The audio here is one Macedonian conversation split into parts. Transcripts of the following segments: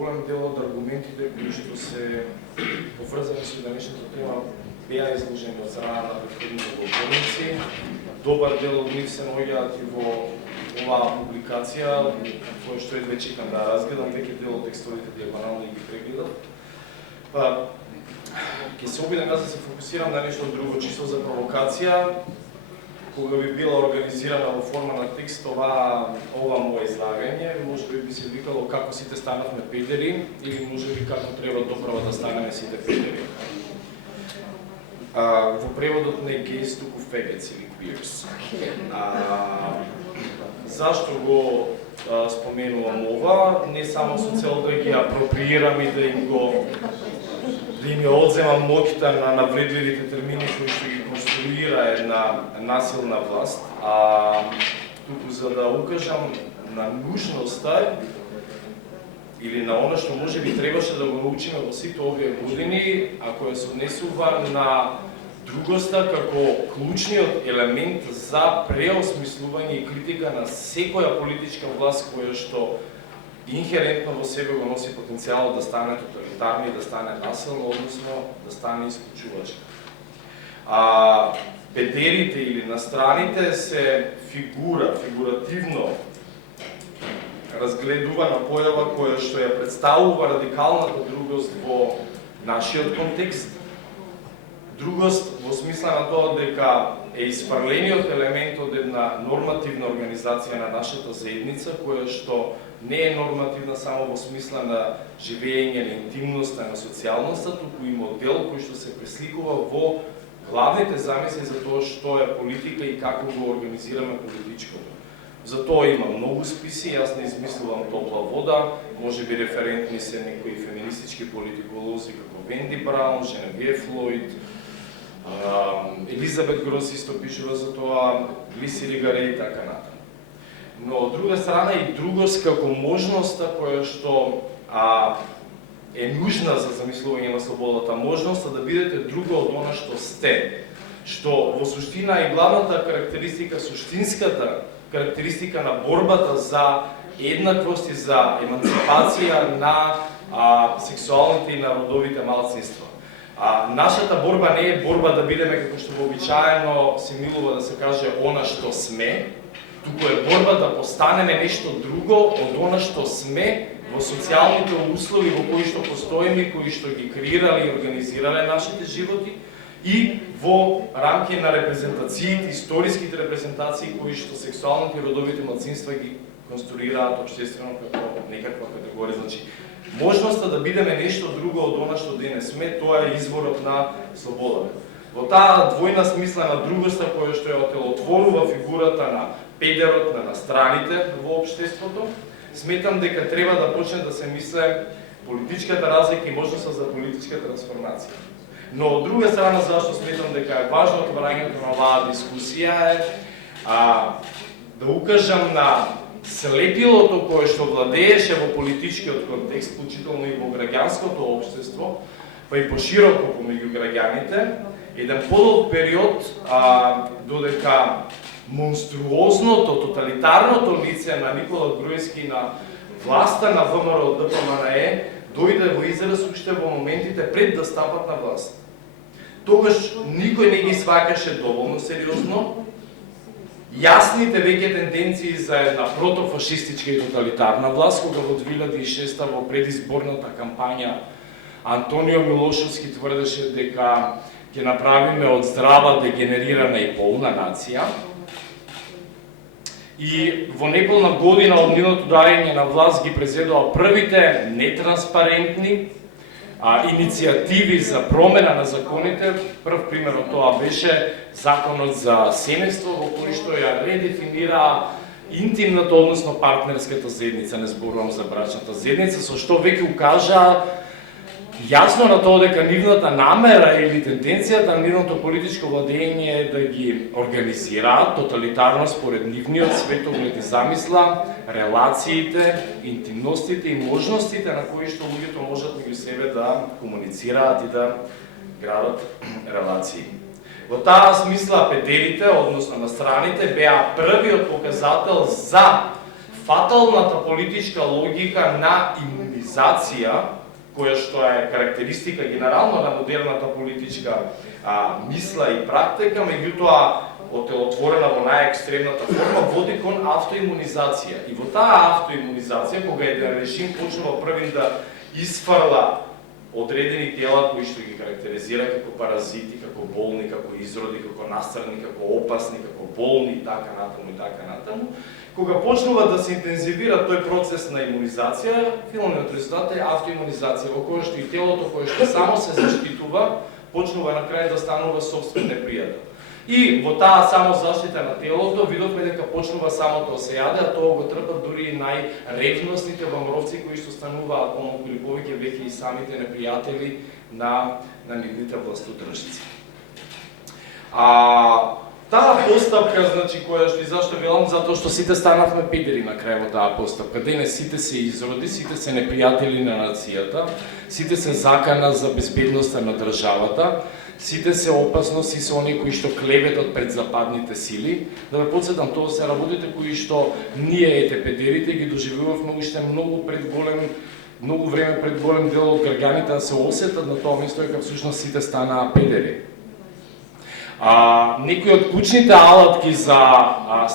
голем дел од аргументите кои што се поврзани со денешната тема беа изложени од страна на претходните говорници. Добар дел од нив се наоѓаат и во оваа публикација, која што едве чекам да разгледам, веќе дел од текстовите диагонално и ги прегледам. Ќе се обидам да се фокусирам на нешто друго, чисто за провокација. Кога би била организирана во форма на текст ова моје излагање, можеби би се викало како сите станавме педери или можеби како треба доправа да станеме сите педери. Во преводот не gays, туку faggots или queers. Зашто го споменувам ова? Не само со цел да ги апроприирам и да им одземам моќта на навредливите термини кои што ги конструира една насилна власт, туку за да укажам на нужноста или на она што може би требаше да го научиме во сите овие години, ако ја се однесува на другоста како клучниот елемент за преосмислување и критика на секоја политичка власт која што инхерентно во себе го носи потенцијал да стане тоталитарна и да стане насилна, односно да стане исклучувачка. Педерите или настраните се фигуративно разгледувана појава која што ја представува радикалната другост во нашиот контекст. Другост во смисла на тоа дека е испрлениот елемент од една нормативна организација на нашата заедница, која што не е нормативна само во смисла на живење на интимноста, на социјалноста, туку и модел кој што се пресликува во главните замисли за тоа што е политика и како го организираме политичкото. За тоа има многу списи, јас не измислувам топла вода, може би референтни се некои феминистички политиколози како Венди Браун, Женевие Флойд, Елизабет Грос исто пишува за тоа, Лиси Ригаре и така натаму. Но од друга страна и другост како можноста која што е нужна за замислување на слободата, можноста да бидете друго од она што сте, што во суштина и главната карактеристика, суштинската карактеристика на борбата за еднаквост и за еманципација на сексуалните и народовите малцинства. Нашата борба не е борба да бидеме, како што вообичаено се милува да се каже, она што сме, туку е борба да постанеме нешто друго од она што сме во социјалните услови во кои што постоиме, кои што ги креирале и организирале нашите животи и во рамки на репрезентациите, историските репрезентации кои што сексуалните и родовите малцинства ги конструираат општествено како некаква категорија. Значи, можноста да бидеме нешто друго од она што денес сме, тоа е изворот на слободата. Во таа двојна смисла на другоста која што ја отелотворува фигурата на педерот, на настраните во општеството, сметам дека треба да почне да се мисле политичката разлика и можноста за политичка трансформација. Но од друга страна, зашто сметам дека е важно отворањето на оваа дискусија е да укажам на слепилото кое што владееше во политичкиот контекст, вклучително и во граѓанското општество, па и пошироко помеѓу граѓаните, еден подолг период додека монструозното, тоталитарното лице на Никола Груевски на власта на ВМРО ДПМНЕ дојде во израз уште во моментите пред да стапат на власт. Тогаш никој не ги сваќаше доволно сериозно јасните веќе тенденции за една протофашистичка и тоталитарна власт, кога во 2006 во предизборната кампања Антонио Милошевски тврдеше дека ќе направиме од здрава, дегенерирана и полна нација. И во неполна година од нивното доаѓање на власт ги презедува првите нетранспарентни иницијативи за промена на законите. Прв пример од тоа беше законот за семејство, во кој што ја редефинира интимната, односно партнерската заедница, не зборувам за брачната заедница, со што веќе укажа јасно на тоа дека нивната намера или тенденцијата на нивното политичко владење е да ги организираат тоталитарно според нивниот светоглед и замисла, релациите, интимностите и можностите на кои што луѓето можат меѓу себе да комуницираат и да градат релации. Во таа смисла педерите, односно настраните, беа првиот показател за фаталната политичка логика на имунизација, која што е карактеристика генерално на модерната политичка мисла и практика, меѓутоа отворена во најекстремната форма, води кон автоимунизација. И во таа автоимунизација, кога еден режим почнува првин да изфрла одредени тела кои што ги карактеризира како паразити, како болни, како изроди, како настрани, како опасни, како болни и така натаму, кога почнува да се интензивира тој процес на имунизација, финалниот резултат е автоимунизација, во која што и телото кое што само се заштитува, почнува на крај да станува сопствен непријател. И во таа самозаштита на телото видовме дека почнува самото да се јаде, а тоа го трпат дури и најревностните бамровци кои што стануваат помалку или повеќе веќе и самите непријатели на нивните властодржци. Таа постапка, значи, која што и зашто велам, затоа што сите станавме педери на крај во таа постапка. Денес сите се изроди, сите се непријатели на нацијата, сите се закана за безбедноста на државата, сите се опасност и се оние кои што клеветат пред западните сили. Да ве потсетам, тоа се работите кои што ние педерите ги доживувавме уште многу време пред голем дел од граѓаните да се осетат на тоа место дека всушност сите станаа педери. Некои од клучните алатки за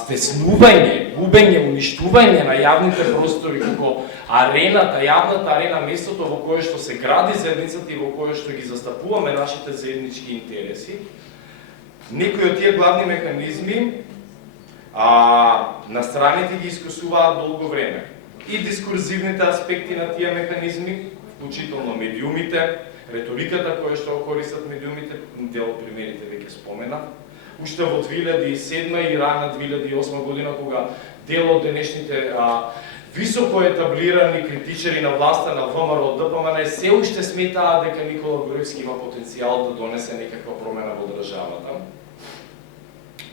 стеснување, губење, уништување на јавните простори како арената, јавната арена, местото во кое што се гради заедницата и во кое што ги застапуваме нашите заеднички интереси, некои од тие главни механизми на страните ги искусуваат долго време. И дискурзивните аспекти на тие механизми, вклучително медиумите, реториката која што користат медиумите, дел од примерите веќе спомена. Уште во 2007 и рана 2008 година, кога дел од денешните високо етаблирани критичари на власта на ВМРО ДПМН се уште сметаа дека Никола Груевски има потенцијал да донесе некаква промена во државата.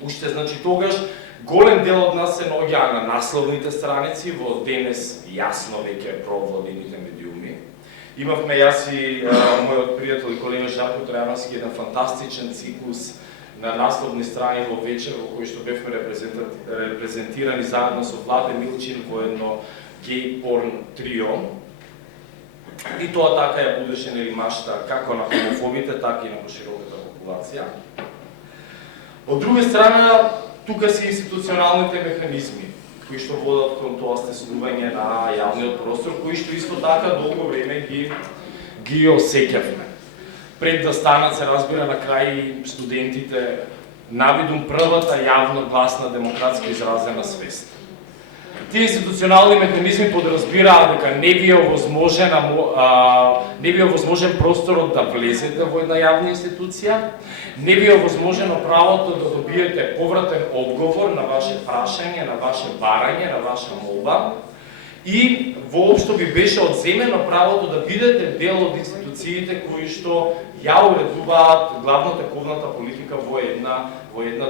Уште, значи, тогаш голем дел од нас се наоѓаа на насловните страници, во денес јасно веќе провладените медиуми. Имавме јас и мојот пријател и колега Жарко Трајановски еден фантастичен циклус на насловни страни во вечер во кој што бевме репрезентирани заедно со Владе Милчин во едно гей порн трио. И тоа така ја будеше нели машта како на хомофобите, така и на пошироката популација. Од друга страна, тука се институционалните механизми кои што водат кон тоа стеснување на јавниот простор, кои што исто така долго време ги осеќавме. Пред да станат, се разбира, на крај студентите навидум првата јавно гласна демократски изразена свест. Тие институционални механизми подразбираат дека не ви е возможен просторот да влезете во една јавна институција, не ви е возможено правото да добиете повратен одговор на ваше прашање, на ваше барање, на ваша молба, и воопшто ви беше одземено правото да бидете дел од институциите кои што ја уредуваат главно-тековната политика во една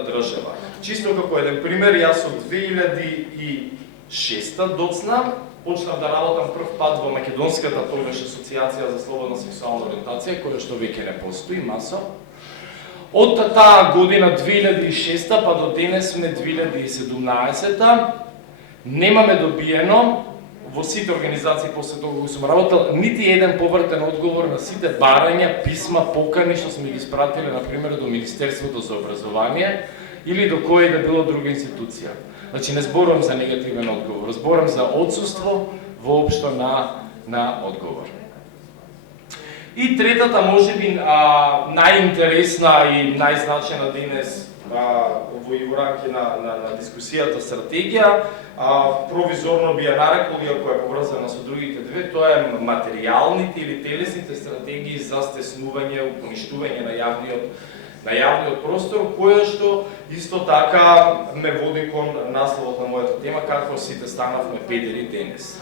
држава. Чисто како еден пример, јас од 2006 доцна почнав да работам прв пат во Македонската тогаш Асоцијација за слободна сексуална ориентација, која што веќе не постои, МАСО. Од таа година 2006 па до денес сме 2017, немаме добиено во сите организации после тоа кога сум работел нити еден повртен одговор на сите барања, писма, покани што сме ги испратиле, например, до Министерството за образование или до која да било друга институција. Значи, не зборувам за негативен одговор, зборувам за отсуство воопшто на одговор. И третата, можеби најинтересна и најзначена денес во рамки на дискусијата стратегија, провизорно би ја нарекол, иако е поврзана со другите две, тоа е материјалните или телесните стратегии за стеснување, уништување на јавниот простор, која што исто така ме води кон насловот на мојата тема, како сите станавме педери денес.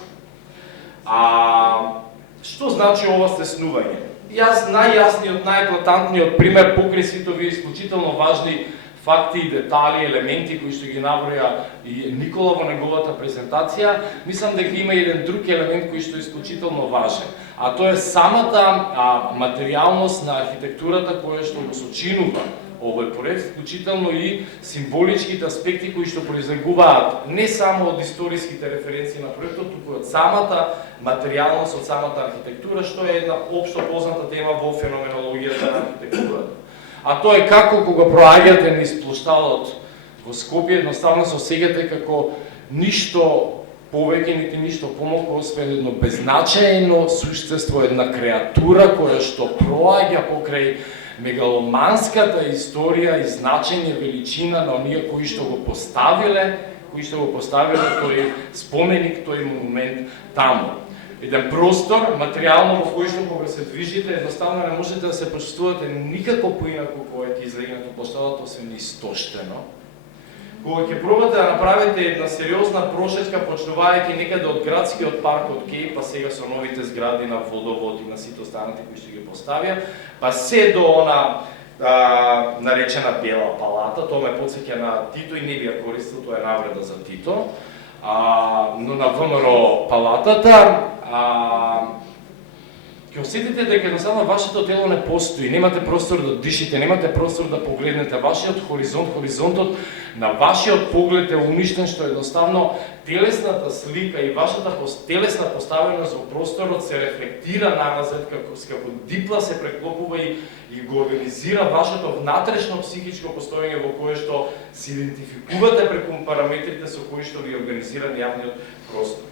Што значи ова стеснување? Јас најјасниот, најеклатантниот пример покрај сите овие исклучително важни факти и детали, елементи кои што ги наброја и Никола во неговата презентација, мислам дека има еден друг елемент кој што е исклучително важен, а тоа е самата материјалност на архитектурата која што го сочинува овој проект, вклучително и символичките аспекти кои што произлегуваат не само од историските референции на проектот, туку од самата материјалност, од самата архитектура, што е една општо позната тема во феноменологијата на архитектурата. А тоа е како кога проаѓате низ плоштадот во Скопје, едноставно се осеќате како ништо повеќе нити ништо помалку освен едно беззначајно суштество, една креатура која што проаѓа покрај мегаломанската историја и значење, величина на оние кои што го поставиле тој споменик, тој монумент таму. Еден простор, материјално во кој што кога се движите, едноставно не можете да се почувствувате никако поинаку кога ќе излегнете плоштадот, освен истоштено. Кога ќе пробате да направите една сериозна прошетка, почнувајќи некаде од градскиот парк од Кеј, па сега со новите згради на водовод и на сите останати кои што ги поставија, па се до она наречена Бела палата, тоа ме потсеќа на Тито и не би ја користил, тоа е навреда за Тито, но на ВМРО палатата, ќе осетите дека едноставно вашето тело не постои, немате простор да дишите, немате простор да погледнете вашиот хоризонтот на вашиот поглед е уништен, што едноставно телесната слика и вашата телесна поставеност во просторот се рефлектира наназад како дипла се преклопува и го организира вашето внатрешно психичко постоење во кое што се идентификувате преку параметрите со кои што ви организиран јавниот простор.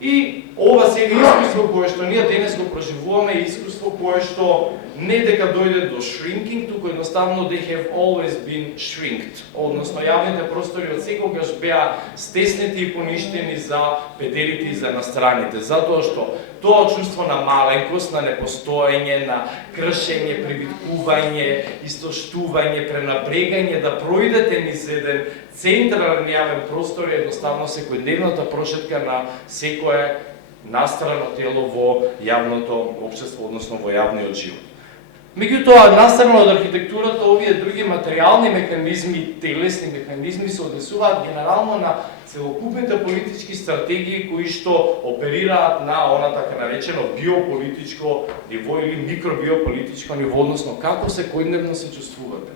И ова сега искуство кое што ние денес го проживуваме е искуство кое што не дека дојде до shrinking, туку едноставно they have always been shrinked. Односно јавните простори од секогаш беа стеснети и поништени за педерите и за настраните, затоа што тоа чувство на маленкост, на непостоење, на кршење, привиткување, истоштување, пренабрегање, да проидете низ еден централен јавен простор е едноставно секојдневната прошетка на секое настрано тело во јавното општество, односно во јавниот живот. Меѓутоа, настрано од архитектурата, овие други материјални механизми, телесни механизми се однесуваат генерално на целокупните политички стратегии кои што оперираат на она така наречено биополитичко ниво или микробиополитичко ниво, односно како секојдневно се чувствувате.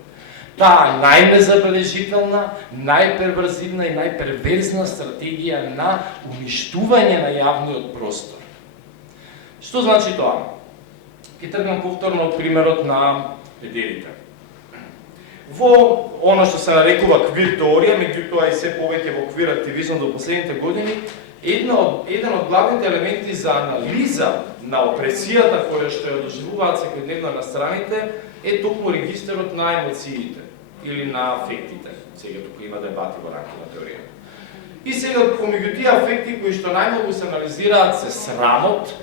Таа најнезабележителна, најперверзивна и најперверзна стратегија на уништување на јавниот простор. Што значи тоа? Ќе тргнам повторно од примерот на педерите. Во оно што се нарекува квир теорија, меѓутоа и се повеќе во квир активизм до последните години, еден од главните елементи за анализа на опресијата која што ја доживуваат секојдневно на страните е токму регистарот на емоциите или на афектите. Сега тука има дебати во рамките на теоријата. И сега помеѓу тие афекти кои што најмногу се анализираат се срамот,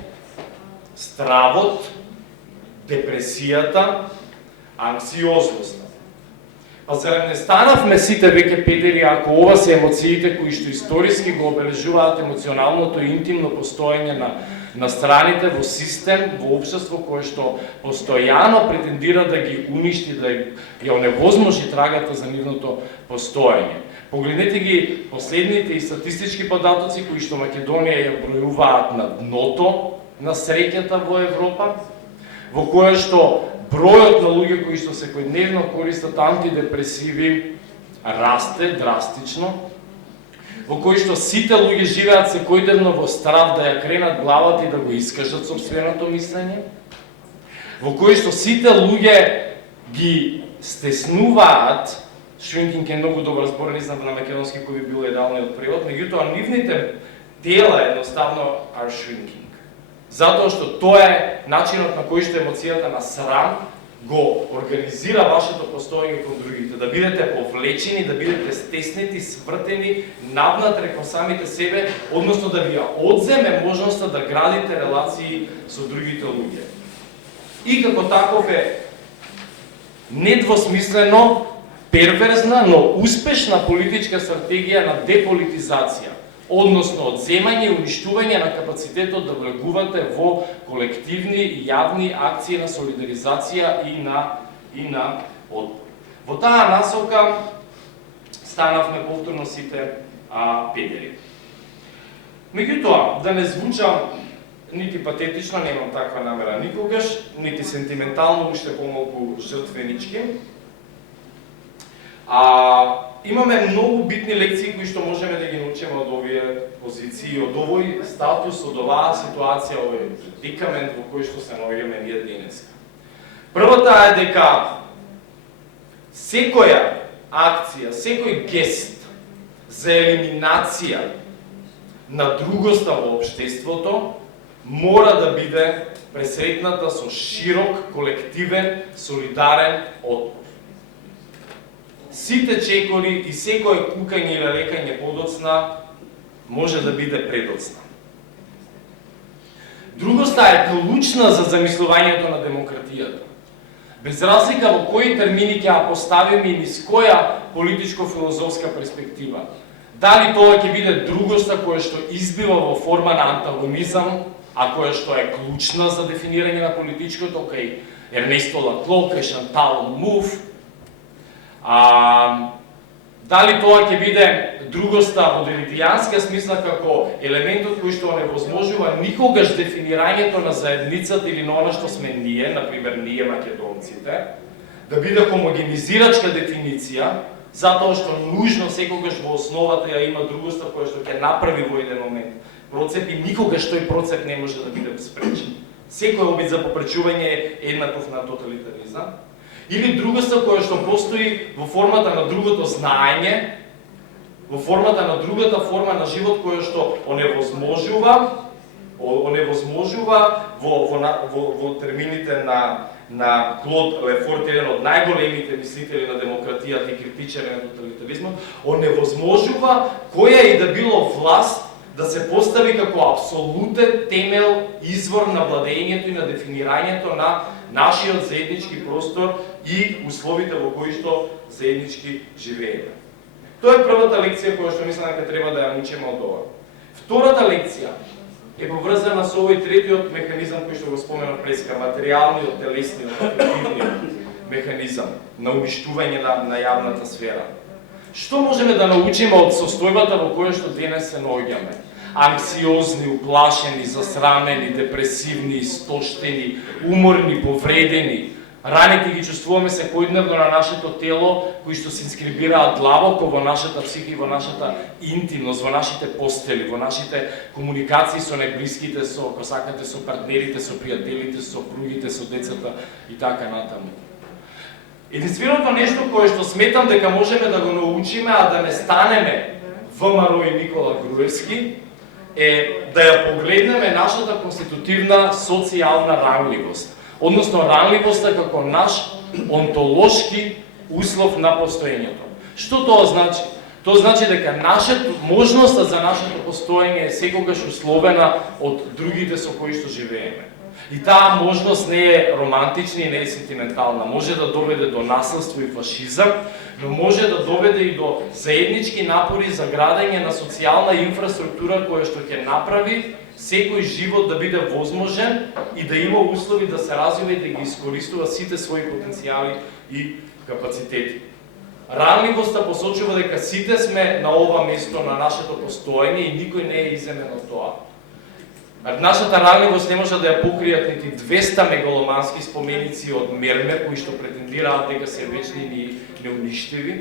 стравот, депресијата, анксиозноста. Па зарем не станавме сите веќе педери ако ова се емоциите кои што историски го обележуваат емоционалното и интимно постоење на страните во систем, во општество кое што постојано претендира да ги уништи, да ја оневозможи трагата за нивното постоење. Погледнете ги последните и статистички податоци кои што Македонија ја бројуваат на дното на среќата во Европа, во кое што бројот на луѓе кои што секојдневно користат антидепресиви расте драстично, во кој што сите луѓе живеат секојдневно во страв да ја кренат главата и да го искажат сопственото мислење, во кој што сите луѓе ги стеснуваат, shrinking е многу добро збор, не знам на македонски кој би бил идеалниот превод, меѓутоа нивните тела едноставно are shrinking. Затоа што тоа е начинот на кој што емоцијата на срам го организира вашето постоење кон другите, да бидете повлечени, да бидете стеснети, свртени, навнатре кон самите себе, односно да ви ја одземе можноста да градите релации со другите луѓе. И како таков е недвосмислено перверзна, но успешна политичка стратегија на деполитизација, односно одземање и уништување на капацитетот да влегувате во колективни и јавни акции на солидаризација и на отпор. Во таа насока станавме повторно сите педери. Меѓутоа, да не звучам нити патетично, немам таква намера никогаш, нити сентиментално, уште помалку жртвенички, Имаме многу битни лекции кои што можеме да ги научиме од овие позиции, од овој статус, од оваа ситуација, овој предикамент во кој што се наоѓаме ние денес. Првата е дека секоја акција, секој гест за елиминација на другоста во општеството мора да биде пресретната со широк, колективен, солидарен отпор. Сите чекори и секое кукање или лекање подоцна може да биде предоцна. Другоста е клучна за замислувањето на демократијата. Без разлика во кои термини ќе ја поставиме и низ која политичко-филозофска перспектива. Дали тоа ќе биде другоста која што избива во форма на антагонизам, а која што е клучна за дефинирање на политичкото, кај Ернесто Лакло, кај Шантал Муф, дали тоа ќе биде другоста во девитијанска смисла како елементот кој што невозможува никогаш дефинирањето на заедницата или на она што сме ние, например ние македонците, да биде хомогенизирачка дефиниција, затоа што нужно секогаш во основата ја има другоста која што ќе направи во еден момент процеп и никогаш тој процеп не може да биде спречен. Секој обид за попречување е еднаков на тоталитаризам. Или другоста која што постои во формата на другото знаење, во формата на другата форма на живот која што оневозможува во термините на Клод Лефорт, еден од најголемите мислители на демократијата и критичари на тоталитаризмот, оневозможува која и да било власт да се постави како апсолутен темел, извор на владењето и на дефинирањето на нашиот заеднички простор и условите во кои што заеднички живееме. Тоа е првата лекција која што мислам дека треба да ја научиме од ова. Втората лекција е поврзана со овој третиот механизам кој што го споменав преска, материјалниот, телесниот, афективниот механизам на уништување на јавната сфера. Што можеме да научиме од состојбата во која што денес се наоѓаме? Анксиозни, уплашени, засрамени, депресивни, истоштени, уморни, повредени. Раните ги чувствуваме секојдневно на нашето тело, кои што се инскрибираат длабоко во нашата психика, во нашата интимност, во нашите постели, во нашите комуникации со најблиските, со косакате, со партнерите, со пријателите, со пругите, со децата и така натаму. Единственото нешто кое што сметам дека можеме да го научиме, а да не станеме ВМРО и Никола Груевски, е да ја погледнеме нашата конститутивна социјална ранливост. Односно ранливоста како наш онтолошки услов на постоењето. Што тоа значи? Тоа значи дека можноста за нашето постоење е секогаш условена од другите со кои што живееме. И таа можност не е романтична и не е сентиментална. Може да доведе до насилство и фашизам, но може да доведе и до заеднички напори за градење на социјална инфраструктура која што ќе направи секој живот да биде возможен и да има услови да се развива и да ги искористува сите своји потенцијали и капацитети. Ранливоста посочува дека сите сме на ова место на нашето постоење и никој не е иземен од тоа. Нашата ранливост не може да ја покријат нити 200 мегаломански споменици од Мермер, кои што претендираат дека се вечни и неуништиви,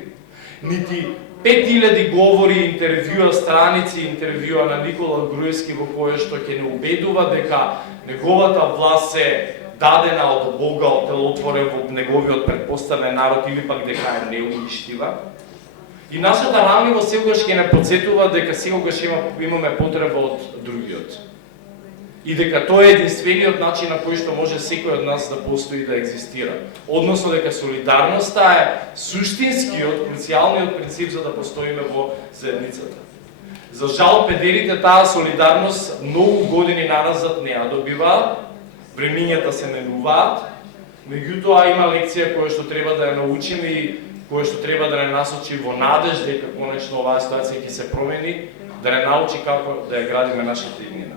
нити 5000 говори, интервјуа, страници интервјуа на Никола Груевски во која што ќе не убедува дека неговата власт е дадена од Бога, од делотворен во неговиот предпоставен народ или пак дека е неуништива. И нашата ранливост секогаш ќе не подсетува дека секогаш имаме потреба од другиот. И дека тоа е единствениот начин на кој што може секој од нас да постои да екзистира. Односно дека солидарноста е суштинскиот, круцијалниот принцип за да постоиме во заедницата. За жал, педерите таа солидарност многу години назад не ја добиваат, времињата се менуваат, меѓутоа има лекција која што треба да ја научиме и која што треба да не насочи во надеж дека конечно оваа ситуација ќе се промени, да не научи како да ја градиме нашата иднина.